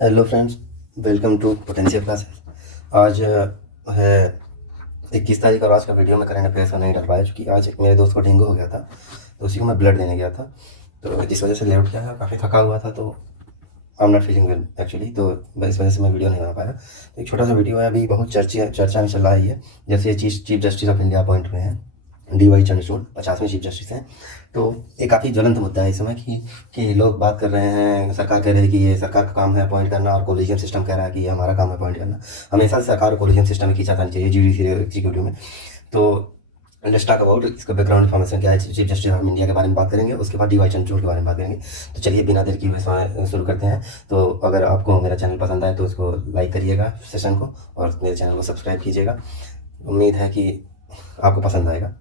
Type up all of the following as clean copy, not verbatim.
Hello friends, welcome to potential classes. आज है 21 तारीख और आज का वीडियो में करंट अफेयर्स का नहीं डाल पाया क्योंकि आज एक मेरे दोस्त को डेंगू हो गया था, तो उसी को मैं ब्लड देने गया था। तो जिस वजह से लेट गया है, काफ़ी थका हुआ था, तो I am not feeling well actually. तो इस वजह से मैं वीडियो नहीं बना पाया। तो एक छोटा सा वीडियो है, अभी बहुत चर्चा में चल रहा है ये। जैसे chief justice of India appoint हुए हैं, DY चंद्रचूड़ 50वें चीफ जस्टिस हैं। तो ये काफ़ी ज्वलंत मुद्दा है इस समय कि लोग बात कर रहे हैं, सरकार कह रही है कि ये सरकार का काम है अपॉइंट करना, और कोलिजियम सिस्टम कह रहा है कि ये हमारा काम है अपॉइंट करना। हमेशा से सरकार कोलिजियम सिस्टम में खींचा जाना चाहिए, जुडिशरी एग्जीक्यूटिव में। तो लेट्स टॉक अबाउट इसका बैकग्राउंड इन्फॉर्मेशन क्या है, चीफ जस्टिस ऑफ इंडिया के बारे में बात करेंगे, उसके बाद DY चंद्रचूड़ के बारे में बात करेंगे। तो चलिए बिना देर किए हुए शुरू करते हैं। तो अगर आपको मेरा चैनल पसंद आए तो उसको लाइक करिएगा सेशन को, और मेरे चैनल को सब्सक्राइब कीजिएगा। उम्मीद है कि आपको पसंद आएगा।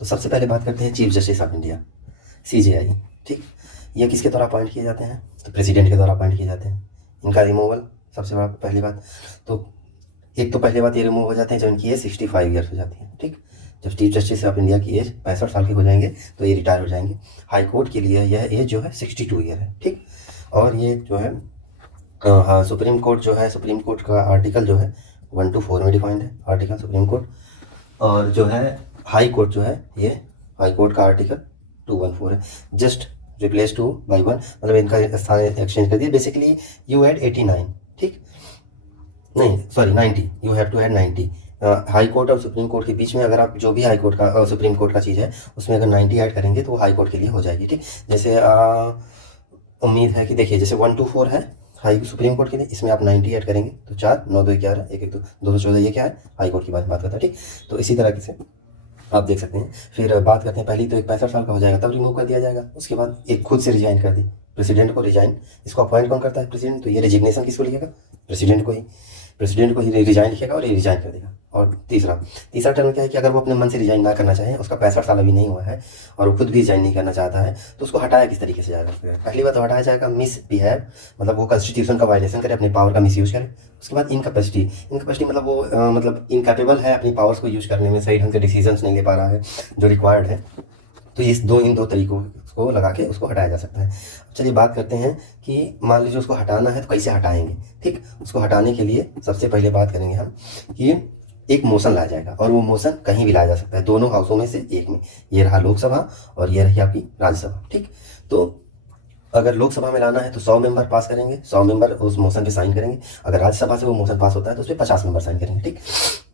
तो सबसे पहले बात करते हैं chief justice of India, CJI। ठीक, ये किसके द्वारा अपॉइंट किए जाते हैं? तो प्रेसिडेंट के द्वारा अपॉइंट किए जाते हैं। इनका रिमूवल सबसे बड़ा पहली बात। तो एक तो पहली बात ये रिमूव हो जाते हैं जब इनकी एज 65 ईयर्स हो जाती है। ठीक, जब चीफ जस्टिस ऑफ इंडिया की एज 65 साल के हो जाएंगे तो ये रिटायर हो जाएंगे। हाई कोर्ट के लिए यह एज जो है 62 ईयर है। ठीक, और ये जो है हाँ, सुप्रीम कोर्ट जो है, सुप्रीम कोर्ट का आर्टिकल जो है 1 to 4 में डिफाइंड है आर्टिकल सुप्रीम कोर्ट। और जो है हाई कोर्ट जो है, ये हाई कोर्ट का आर्टिकल 214 है। जस्ट रिप्लेस 2 by 1, मतलब इनका स्थान एक्सचेंज कर दिया। बेसिकली यू हैड 89, ठीक, नहीं sorry 90, you have to had 90। High court और सुप्रीम कोर्ट के बीच में अगर आप जो भी हाई कोर्ट का सुप्रीम कोर्ट का चीज़ है उसमें अगर 90 ऐड करेंगे तो वो हाई कोर्ट के लिए हो जाएगी। ठीक, जैसे उम्मीद है कि देखिए, जैसे 1 to 4 है हाई सुप्रीम कोर्ट के लिए, इसमें आप 90 ऐड करेंगे तो 4 9 2 11 1 1 2 214, ये क्या है? हाई कोर्ट की बात करता है। ठीक, तो इसी तरह से आप देख सकते हैं। फिर बात करते हैं, पहली तो एक 65 साल का हो जाएगा तब रिमूव कर दिया जाएगा। उसके बाद एक खुद से रिजाइन कर दी, प्रेसिडेंट को रिजाइन। इसको अपॉइंट कौन करता है? प्रेसिडेंट। तो ये रिजिग्नेशन किसको लिखेगा? प्रेसिडेंट को ही रिजाइन लिखेगा और ये रिजाइन कर देगा। और तीसरा टर्म क्या है कि अगर वो अपने मन से रिजाइन ना करना चाहे, उसका 65 साल अभी नहीं हुआ है और वो खुद भी रिजाइन नहीं करना चाहता है, तो उसको हटाया किस तरीके से जाएगा? पहली बात तो हटाया जाएगा मिस बिहेव, मतलब वो कॉन्स्टिट्यूशन का वायलेशन करे, अपनी पावर का मिसयूज करे। उसके बाद इनकैपेसिटी मतलब वो मतलब इनकैपेबल है अपनी पावर्स को यूज करने में, सही ढंग से डिसीजंस नहीं ले पा रहा है जो रिक्वायर्ड है। तो इन दो तरीकों को लगा के उसको हटाया जा सकता है। चलिए बात करते हैं कि मान लीजिए उसको हटाना है तो कैसे हटाएंगे। ठीक, उसको हटाने के लिए सबसे पहले बात करेंगे हम कि एक मोशन लाया जाएगा, और वो मोशन कहीं भी लाया जा सकता है, दोनों हाउसों में से एक में। ये रहा लोकसभा और ये रही आपकी राज्यसभा। ठीक, तो अगर लोकसभा में लाना है तो 100 मेंबर पास करेंगे, 100 मेंबर उस मोशन पे साइन करेंगे। अगर राज्यसभा से वो मोशन पास होता है तो उस पर 50 मेंबर साइन करेंगे। ठीक,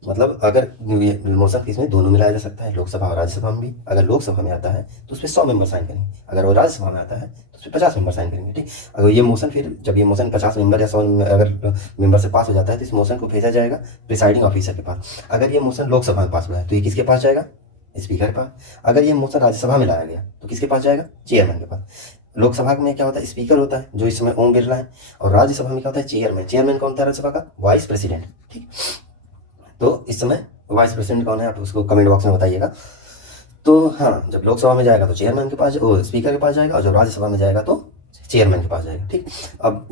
मतलब अगर ये मोशन किसमें दोनों में लाया जा सकता है, लोकसभा और राज्यसभा में भी। अगर लोकसभा में आता है तो उस पर 100 मेंबर साइन करेंगे, अगर वो राज्यसभा में आता है तो उस पर 50 मेंबर साइन करेंगे। ठीक, अगर ये मोशन फिर जब ये मोशन 50 मेंबर या 100 अगर मेंबर से पास हो जाता है तो इस मोशन को भेजा जाएगा प्रिसाइडिंग ऑफिसर के पास। अगर ये मोशन लोकसभा में पास हुआ है तो ये किसके पास जाएगा? स्पीकर के पास। अगर ये मोशन राज्यसभा में लाया गया तो किसके पास जाएगा? चेयरमैन के पास। लोकसभा में क्या होता है? स्पीकर होता है, जो इस समय ओम बिरला है। और राज्यसभा में क्या होता है? चेयरमैन। चेयरमैन कौन होता है राज्यसभा का? Vice president. ठीक, तो इस समय वाइस प्रेसिडेंट कौन है आप उसको कमेंट बॉक्स में बताइएगा। तो हाँ, जब लोकसभा में जाएगा तो चेयरमैन के पास, स्पीकर के पास जाएगा, और जब राज्यसभा में जाएगा तो चेयरमैन के पास जाएगा। ठीक, अब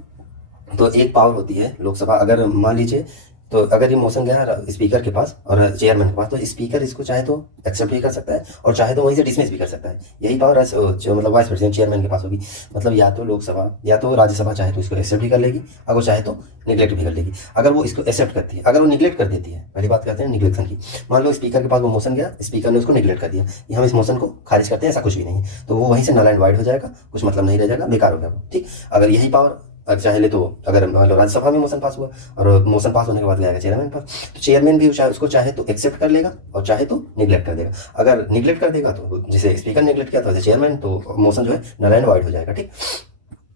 तो एक पावर होती है लोकसभा, अगर मान लीजिए तो अगर ये मोशन गया स्पीकर के पास और चेयरमैन के पास, तो स्पीकर इसको चाहे तो एक्सेप्ट भी कर सकता है और चाहे तो वहीं से डिसमिस भी कर सकता है। यही पावर जो मतलब वाइस प्रेसिडेंट चेयरमैन के पास होगी। मतलब या तो लोकसभा या तो राज्यसभा चाहे तो इसको एक्सेप्ट भी कर लेगी, अगर वो चाहे तो निगलेक्ट भी कर लेगी। अगर वो इसको एक्सेप्ट करती है, अगर वो निगलेक्ट कर देती है, पहली बात करते हैं निगलेक्शन की। मान लो स्पीकर के पास वो मोशन गया, स्पीकर ने उसको निगलेक्ट कर दिया, ये हम इस मोशन को खारिज करते हैं, ऐसा कुछ भी नहीं है, तो वो वहीं से नल एंड वाइड हो जाएगा, कुछ मतलब नहीं रह जाएगा, बेकार हो गया वो। ठीक, अगर यही पावर चाहे तो अगर मान लो राज्यसभा में मोशन पास हुआ और मोशन पास होने के बाद जाएगा चेयरमैन पास, तो चेयरमैन भी उसको चाहे तो एक्सेप्ट कर लेगा और चाहे तो निगलेक्ट कर देगा। अगर निगलेक्ट कर देगा तो जैसे स्पीकर निगलेक्ट किया तो चेयरमैन, तो मोशन जो है नल एंड वाइड हो जाएगा। ठीक,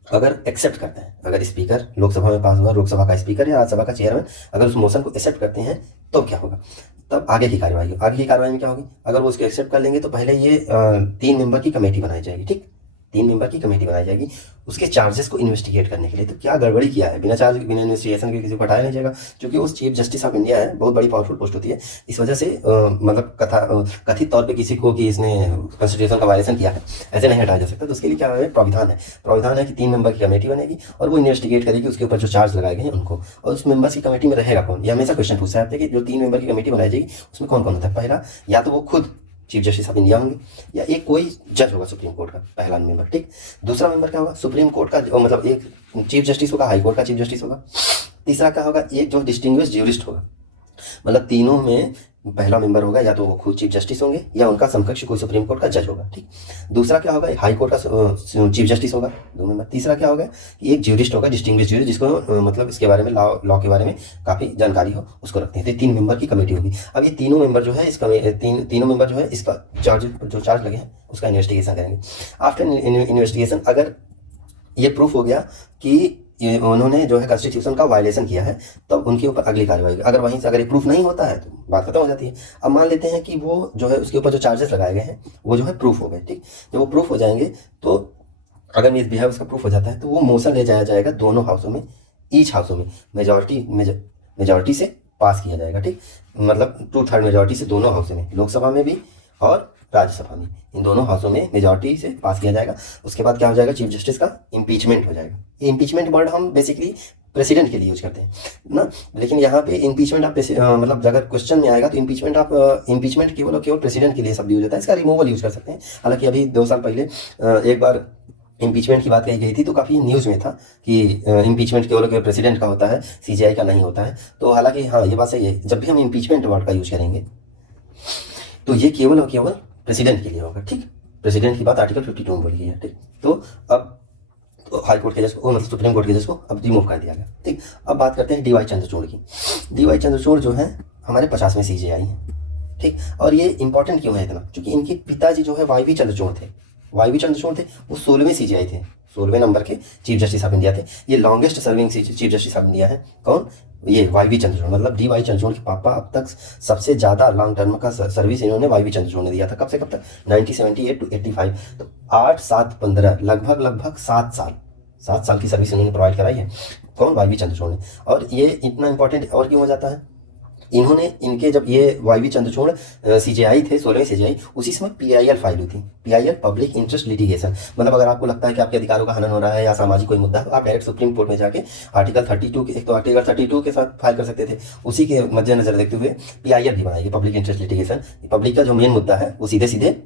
अगर एक्सेप्ट करते हैं, अगर स्पीकर लोकसभा में पास हुआ, लोकसभा का स्पीकर या राज्यसभा का चेयरमैन अगर उस मोशन को एक्सेप्ट करते हैं तो क्या होगा? तब आगे की कार्रवाई में क्या होगी? अगर वो उसको एक्सेप्ट कर लेंगे तो पहले ये 3 मेंबर की कमेटी बनाई जाएगी। ठीक, 3 मेंबर की कमेटी बनाई जाएगी उसके चार्जेस को इन्वेस्टिगेट करने के लिए। तो क्या गड़बड़ी किया है? बिना चार्ज बिना इन्वेस्टिगेशन के किसी को हटाया नहीं जाएगा, क्योंकि वो चीफ जस्टिस ऑफ इंडिया है, बहुत बड़ी पावरफुल पोस्ट होती है। इस वजह से मतलब कथित तौर पे किसी को कि इसने कॉन्स्टिट्यूशन का वायलेशन किया है, ऐसे नहीं हटाया जा सकता। तो उसके लिए क्या है? प्रावधान है कि 3 मेंबर की कमेटी बनेगी और वो इन्वेस्टिगेट करेगी उसके ऊपर जो चार्ज लगाए गए हैं उनको। और उस मेंबर्स की कमेटी में रहेगा कौन? ये हमेशा क्वेश्चन पूछा है आपसे कि जो 3 मेंबर की कमेटी बनाई जाएगी उसमें कौन कौन होता है? पहला, या तो वो खुद चीफ जस्टिस ऑफ इंडिया होंगे, या एक कोई जज होगा सुप्रीम कोर्ट का, पहला मेंबर। ठीक, दूसरा मेंबर क्या होगा, सुप्रीम कोर्ट का मतलब एक चीफ जस्टिस होगा, हाई कोर्ट का चीफ जस्टिस होगा। तीसरा क्या होगा, एक जो डिस्टिंग्विश ज्यूरिस्ट होगा, मतलब तीनों में पहला मेंबर होगा या तो वो खुद चीफ जस्टिस होंगे या उनका समकक्ष कोई सुप्रीम कोर्ट का जज होगा। ठीक, दूसरा क्या होगा, हाई कोर्ट का चीफ जस्टिस होगा, 2 मेंबर। तीसरा क्या होगा कि एक ज्यूरिस्ट होगा, डिस्टिंग्विश ज्यूरिस्ट, जिसको मतलब इसके बारे में लॉ के बारे में काफ़ी जानकारी हो, उसको रखते हैं। तो 3 मेंबर की कमेटी होगी। अब ये तीनों मेंबर जो है तीनों मेंबर जो है इसका चार्ज लगे हैं उसका इन्वेस्टिगेशन करेंगे। आफ्टर इन्वेस्टिगेशन अगर ये प्रूफ हो गया कि ये उन्होंने जो है कॉन्स्टिट्यूशन का वायलेशन किया है, तब उनके ऊपर अगली कार्रवाई। अगर वहीं से अगर ये प्रूफ नहीं होता है तो बात खत्म हो जाती है। अब मान लेते हैं कि वो जो है उसके ऊपर जो चार्जेस लगाए गए हैं वो जो है प्रूफ हो गए। ठीक, जब वो प्रूफ हो जाएंगे तो अगर मिसबिहेव उसका प्रूफ हो जाता है तो वो मोशन ले जाया जाएगा दोनों हाउसों में, ईच हाउसों में मेजॉरिटी से पास किया जाएगा। ठीक, मतलब 2/3 मेजॉरिटी से दोनों हाउसों में, लोकसभा में भी और राज्यसभा में, इन दोनों हाउसों में मेजॉरिटी से पास किया जाएगा। उसके बाद क्या हो जाएगा, चीफ जस्टिस का इम्पीचमेंट हो जाएगा। ये इम्पीचमेंट वर्ड हम बेसिकली प्रेसिडेंट के लिए यूज करते हैं ना, लेकिन यहाँ पे इम्पीचमेंट आप मतलब अगर क्वेश्चन में आएगा तो इम्पीचमेंट केवल प्रेसिडेंट के लिए शब्द यूज होता है, इसका रिमूवल यूज कर सकते हैं। हालांकि अभी 2 साल पहले एक बार इम्पीचमेंट की बात कही गई थी तो काफ़ी न्यूज़ में था कि इम्पीचमेंट केवल प्रेसिडेंट का होता है, सीजीआई का नहीं होता है। तो हालांकि हाँ, ये बात सही है, जब भी हम इम्पीचमेंट वर्ड का यूज करेंगे तो ये केवल प्रेसिडेंट के लिए होगा। ठीक, प्रेसिडेंट की बात आर्टिकल 52 में बोली गई है। ठीक, तो अब तो हाई कोर्ट के जज को, मतलब सुप्रीम कोर्ट के जज को अब रिमूव कर दिया गया। ठीक, अब बात करते हैं डीवाई चंद्रचूड़ की। डीवाई चंद्रचूड़ जो है हमारे 50वें सीजेआई हैं। ठीक, और ये इंपॉर्टेंट क्यों है इतना, क्योंकि इनके पिताजी जो है वाई चंद्रचूड़ थे। वो 16वें सीजेआई थे, 16वें नंबर के चीफ जस्टिस ऑफ इंडिया थे। ये longest serving chief justice of India है। कौन, ये वाई चंद्रचूड़, मतलब डीवाई चंद्रचूड़ के पापा अब तक सबसे ज़्यादा लॉन्ग टर्म का सर्विस इन्होंने वाई चंद्रचूड़ ने दिया था। कब से कब तक, 1978 to 85, तो 8, 7, 15 लगभग 7 साल की सर्विस इन्होंने प्रोवाइड कराई है। कौन, वाई चंद्रचूड़ ने। और ये इतना इंपॉर्टेंट और क्यों हो जाता है, इनके जब ये वाई चंद्रचूड़ सीजेआई थे, 16वें सीजेआई, उसी समय पीआईएल फाइल हुई थी, पीआईएल पब्लिक इंटरेस्ट लिटिगेशन। मतलब अगर आपको लगता है कि आपके अधिकारों का हनन हो रहा है या सामाजिक कोई मुद्दा है तो आप डायरेक्ट सुप्रीम कोर्ट में जाके आर्टिकल 32 के, एक तो आर्टिकल 32 के साथ फाइल कर सकते थे। उसी के मद्देनजर देखते हुए पीआईएल भी बनाई, पब्लिक इंटरेस्ट लिटिगेशन। पब्लिक का जो मेन मुद्दा है वो सीधे सीधे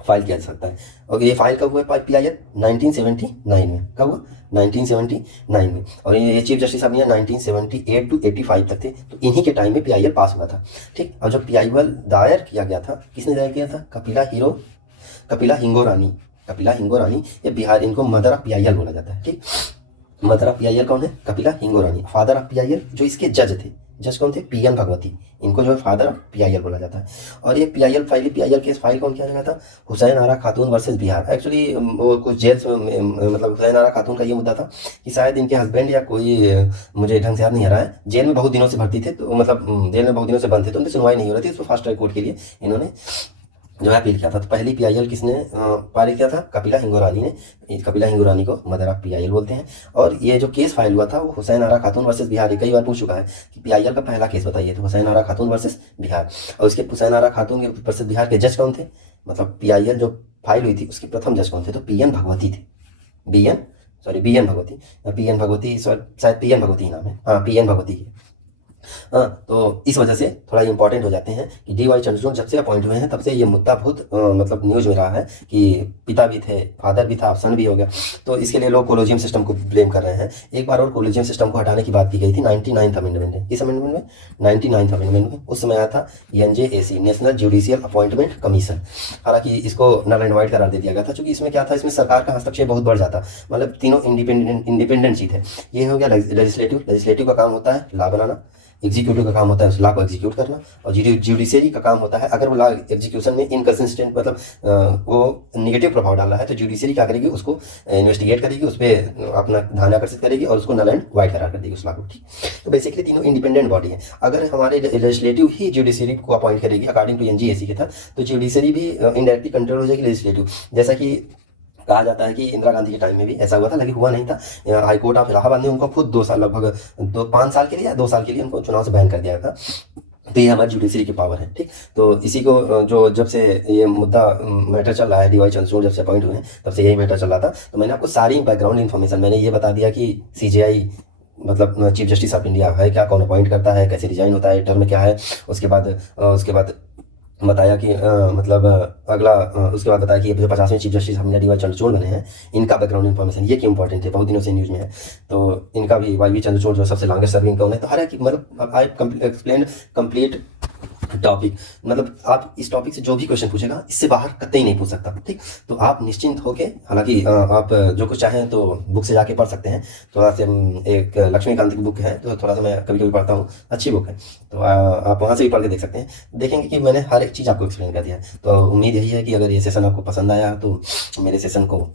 फाइल किया जा सकता है। और ये फाइल कब हुआ पीआईएल, 1979 में। कब हुआ, 1979 में। और ये chief justice of India 1978 to 85 तक थे, तो इन्हीं के टाइम में पीआईएल पास हुआ था। ठीक, और जब पीआईएल दायर किया गया था, किसने दायर किया था, कपिला हिंगो रानी। ये बिहार, इनको मदर ऑफ पीआईएल बोला जाता है। ठीक, मदर ऑफ पीआईएल कौन है, कपिला हिंगो रानी। फादर ऑफ पीआईएल जो इसके जज थे, जज कौन थे, पीएन भगवती, इनको जो है फादर ऑफ पीआईएल बोला जाता है। और ये पीआईएल केस फाइल कौन किया गया था, हुसैन आरा खातून वर्सेस बिहार। एक्चुअली वो कुछ जेल में, मतलब हुसैन आरा खातून का ये मुद्दा था कि शायद इनके हस्बैंड या कोई, मुझे ढंग से याद नहीं आ रहा है, जेल में बहुत दिनों से भर्ती थे, तो मतलब जेल में बहुत दिनों से बंद थे, तो उनकी सुनवाई नहीं हो रही थी, तो फास्ट ट्रैक कोर्ट के लिए इन्होंने जो है अपील किया था। तो पहली पीआईएल किसने पारित किया था, कपिला हिंगो रानी ने। कपिला हिंगो रानी को मदर ऑफ पीआईएल बोलते हैं। और ये जो केस फाइल हुआ था वो हुसैन आरा खातून वर्सेस बिहार। ये कई बार पूछ चुका है कि पीआईएल का पहला केस बताइए, तो हुसैन आरा खातून वर्सेस बिहार। और उसके हुसैन आरा खातून वर्सेस बिहार के जज कौन थे, मतलब पीआईएल जो फाइल हुई थी उसके प्रथम जज कौन थे, तो पीएन भगवती थे। बीएन भगवती, शायद पीएन भगवती नाम है, हाँ पीएन भगवती की। हाँ, तो इस वजह से थोड़ा इंपॉर्टेंट हो जाते हैं कि डीवाई चंद्रचूड़ जब से अपॉइंट हुए हैं तब से ये मुद्दा बहुत मतलब न्यूज़ में रहा है कि पिता भी थे, फादर भी था, सन भी हो गया। तो इसके लिए लोग कोलोजियम सिस्टम को ब्लेम कर रहे हैं। एक बार और कोलोजियम सिस्टम को हटाने की बात की गई थी 99th अमेंडमेंट में। किस अमेंडमेंट में, 99th अमेंडमेंट में। उस समय आया था NJAC, national judicial appointment commission. हालांकि इसको नल एंड वाइड करार दे दिया गया था, क्योंकि इसमें क्या था, इसमें सरकार का हस्तक्षेप बहुत बढ़ जाता, मतलब तीनों इंडिपेंडेंट चीज है। ये हो गया लेजिस्लेटिव का काम होता है लॉ बनाना, एग्जीक्यूटिव का काम होता है उस लॉ को एग्जीक्यूट करना, और जुडिशरी का काम होता है अगर वो लॉ एग्जीक्यूशन में इनकंसिस्टेंट, मतलब वो निगेटिव प्रभाव डाल रहा है, तो जुडिशरी क्या करेगी, उसको इन्वेस्टिगेट करेगी, उस पर अपना ध्यान आकर्षित करेगी और उसको नल एंड वाइड करार कर देगी उस लॉ को। ठीक, तो बेसिकली तीनों इंडिपेंडेंट बॉडी है। अगर हमारे लेजिस्लेटिव ही जुडिशरी को अपॉइंट करेगी अकॉर्डिंग टू एनजीएसी के तहत, तो जुडिशरी भी इनडायरेक्टली कंट्रोल हो जाएगी लेजिस्लेटिव। जैसा कि कहा जाता है कि इंदिरा गांधी के टाइम में भी ऐसा हुआ था, लेकिन हुआ नहीं था। हाई कोर्ट ऑफ इलाहाबाद ने उनको खुद 2 साल, लगभग 5 साल के लिए या 2 साल के लिए उनको चुनाव से बैन कर दिया था। तो ये हमारी जुडिशरी की पावर है। ठीक, तो इसी को जो जब से ये मुद्दा मैटर चल रहा है, डीवाई चंद्रचूड़ जब से अपॉइंट हुए हैं तब से यही मैटर चल रहा था। तो मैंने आपको सारी बैकग्राउंड इन्फॉर्मेशन मैंने ये बता दिया कि सीजेआई मतलब चीफ जस्टिस ऑफ इंडिया है क्या, कौन अपॉइंट करता है, कैसे रिजाइन होता है, टर्म क्या है, उसके बाद बताया कि मतलब अगला उसके बाद बताया कि ये जो 50वें चीफ जस्टिस हमने डी वाई चंद्रचूड़ बने हैं, इनका बैकग्राउंड इन्फॉर्मेशन ये क्यों इंपॉर्टेंट है, बहुत दिनों से न्यूज़ में है। तो इनका भी वाई वी चंद्रचूड़ जो सबसे लॉन्गेस्ट सर्विंग कौन है, तो हर एक मतलब आई एक्सप्लेन कंप्लीट टॉपिक, मतलब आप इस टॉपिक से जो भी क्वेश्चन पूछेगा इससे बाहर कतई नहीं पूछ सकता, ठीक। तो आप निश्चिंत होके, हालांकि आप जो कुछ चाहें तो बुक से जाके पढ़ सकते हैं। थोड़ा सा एक लक्ष्मीकांत की बुक है, तो थोड़ा सा मैं कभी कभी पढ़ता हूँ, अच्छी बुक है। तो आप वहाँ से भी पढ़ के देख सकते हैं, देखेंगे कि मैंने हर एक चीज़ आपको एक्सप्लेन कर दिया है। तो उम्मीद यही है कि अगर ये सेशन आपको पसंद आया तो मेरे सेशन को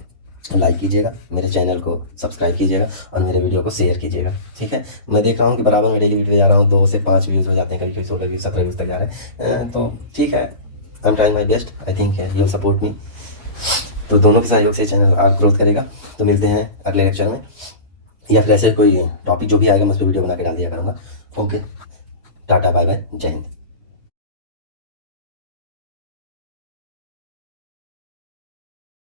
लाइक कीजिएगा, मेरे चैनल को सब्सक्राइब कीजिएगा और मेरे वीडियो को शेयर कीजिएगा, ठीक है। मैं देख रहा हूँ कि बराबर में डेली वीडियो जा रहा हूँ, 2 से 5 व्यूज़ हो जाते हैं, कभी कभी 16 व्यूज़ 17 व्यूज़ तक जा रहे हैं। तो ठीक है, I am trying my best, I think you support me. तो दोनों के सहयोग से चैनल आगे ग्रोथ करेगा। तो मिलते हैं अगले लेक्चर में, या फिर ऐसे कोई टॉपिक जो भी आएगा मैं उस पर वीडियो बना के डाल दिया करूँगा। ओके, टाटा बाय बाय, जय हिंद।